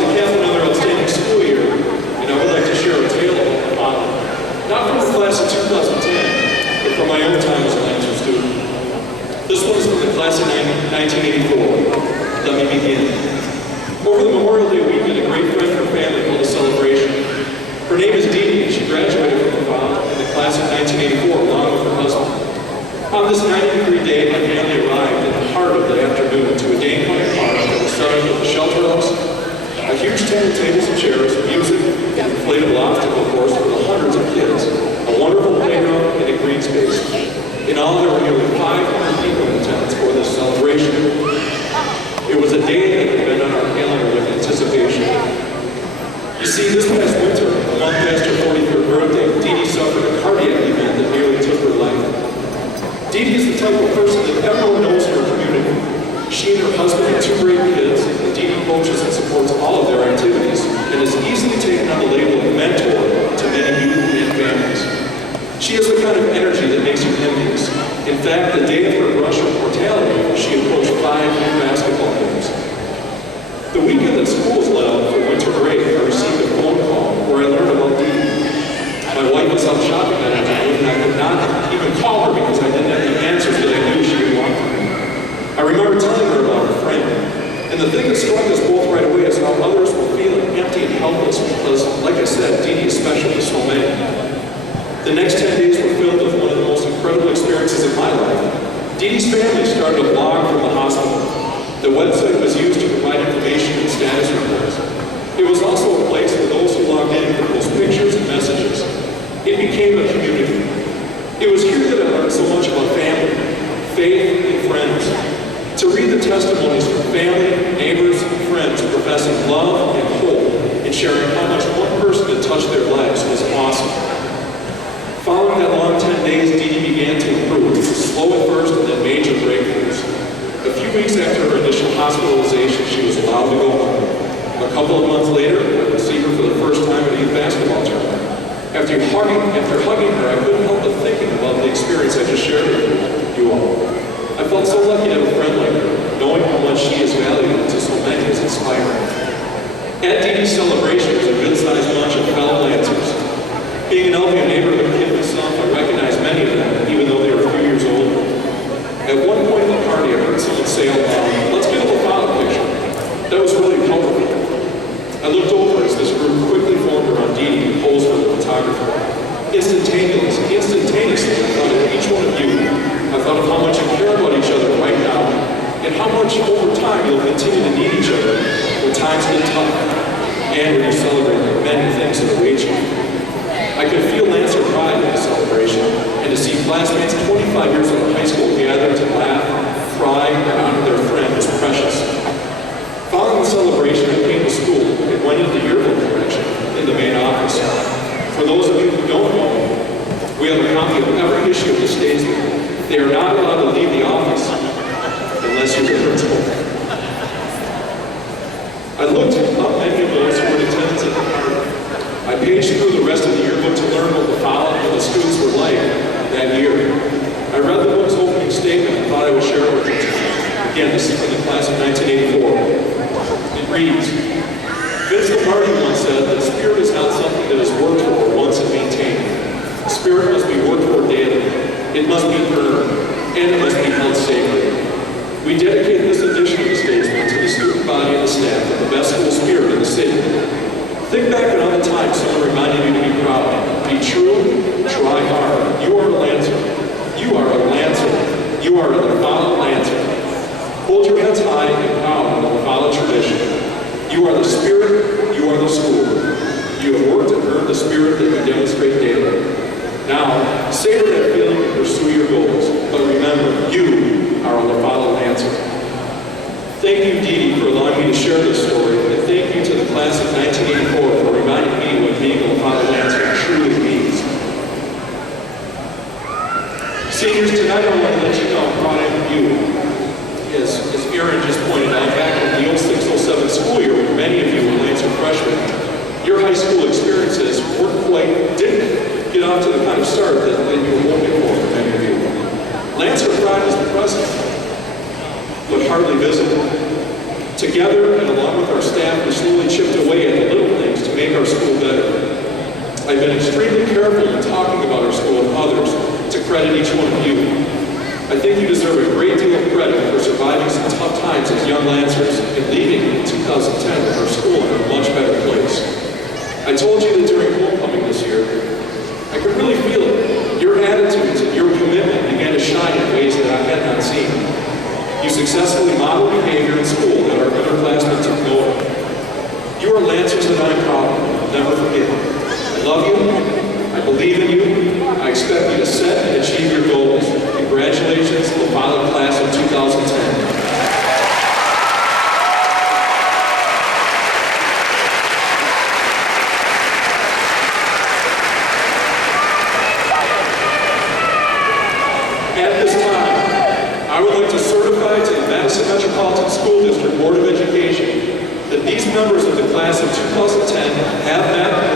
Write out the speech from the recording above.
to cap another outstanding school year, and I would like to share a tale of not from the class of 2010, but from my own time as a Lancer student. This one is from the class of 1984. Let me begin. Over the Memorial Day weekend, a great friend and her family held a celebration. Her name is Dee Dee, and she graduated from the class of 1984 along with her husband. On this 90-degree day, my family arrived in the heart of the afternoon to a day-and-night park that was set up with a shelter house, a huge tent with tables and chairs, music, an inflatable obstacle course for the hundreds of kids, a wonderful playground, and a green space. In all, there were nearly 500 people in attendance for this celebration. It was a day that had been on our calendar with anticipation. You see, this past winter, a month past her 43rd birthday, Dee Dee suffered a cardiac event that nearly took her life. Dee Dee is the type of person that everyone knows in her community. She and her husband have 2 great kids, and Dee Dee coaches and supports all of their activities, and has easily taken on the label of mentor to many youth and families. She has the kind of energy that makes you envious. In fact, the day of her rush of mortality, she had coached 5 new basketball games. The weekend that school was let out for winter break, I received a phone call where I learned about Dee Dee. My wife was out shopping that afternoon, and I could not even call her because I didn't have the answers that I knew she would want from me. I remember telling her about her friend, and the thing that struck us both right away is how others were feeling empty and helpless because, like I said, Dee Dee is special to so many. The next 10 days were filled with one of the most incredible experiences of my life. Dee Dee's family started a blog from the hospital. The website was used to provide information and status reports. It was also a place where those who logged in could post pictures and messages. It became a community. It was here that I learned so much about family, faith, and friends. To read the testimonies from family, neighbors, and friends professing love and hope and sharing how much one person had touched their lives was awesome. Following that long 10 days, Dee Dee began to improve, slow at first and then major breakthroughs. A few weeks after her initial hospitalization, she was allowed to go home. A couple of months later, I would see her for the first time at a youth basketball tournament. After hugging her, I couldn't help but thinking about the experience I just shared with you all. I felt so lucky to have a friend like her, knowing how much she is valuable to so many is inspiring. At Dee Dee's celebration was a good-sized bunch of fellow Lancers. Being an LPO neighborhood kid myself, I recognized many of them, even though they were a few years older. At one point in the party, I heard someone say out loud, "Let's get a LaFollette picture." That was really powerful. I looked over as this group quickly formed around Dee Dee and posed for the photographer. Instantaneously, I thought of each one of you. I thought of how much you care about each other right now, and how much over time you'll continue to need each other when times get tough, and when you celebrate the many things that await you. I could feel Lancer pride in the celebration, and to see classmates 25 years of high school gather to laugh, cry, and honor their friend was precious. Following the celebration, I came to school and went into the yearbook direction in the main office. For those of you who don't know, we have a copy of every issue of the statesman. They are not allowed to leave the office unless you're the principal. I looked up many of those who were in attendance at the party. I paged through the rest of the yearbook to learn what LaFollette and the students were like that year. I read the book's opening statement and thought I would share it with you tonight. Again, this is from the class of 1984. It reads, "Vince Lombardi once said that spirit is not something that is worked for once and maintained. Spirit must be worked for daily. It must be earned, and it must be held sacred. We dedicate this edition of the Statesman to the student body and the staff of the best school spirit in the city. Think back on all the times someone reminded you to be proud. Be true, try hard. You are a Lancer. You are a Lancer. You are a LaFollette Lancer. Hold your heads high and proud of the LaFollette tradition. You are the spirit, you are the school. You have worked and earned the spirit that you demonstrate daily. Now, savor that feeling and pursue your goals. But remember, you are a LaFollette Lancer." Thank you, Dee Dee, for allowing me to share this story, and thank you to the class of 1984 for reminding me what being a LaFollette Lancer truly means. Seniors, tonight I want to let you know how proud I am of you. As Aaron just pointed out, back in the 06-07 school year, when many of you were Lancer freshmen, your high school experiences didn't get off to the kind of start that you were hoping for many of you. Lancer pride is present, but hardly visible. Together, and along with our staff, we slowly chipped credit each one of you. I think you deserve a great deal of credit for surviving some tough times as young Lancers and leaving in 2010 with our school in a much better place. I told you that during homecoming this year, I could really feel it. Your attitudes and your commitment began to shine in ways that I had not seen. You successfully modeled behavior in school that our underclassmen took note of. You are Lancers that I'm proud of. I'll never forget. I love you. I believe in you. I expect you to set and achieve your goals. Congratulations, LaFollette class of 2010. At this time, I would like to certify to the Madison Metropolitan School District Board of Education that these members of the class of 2010 have met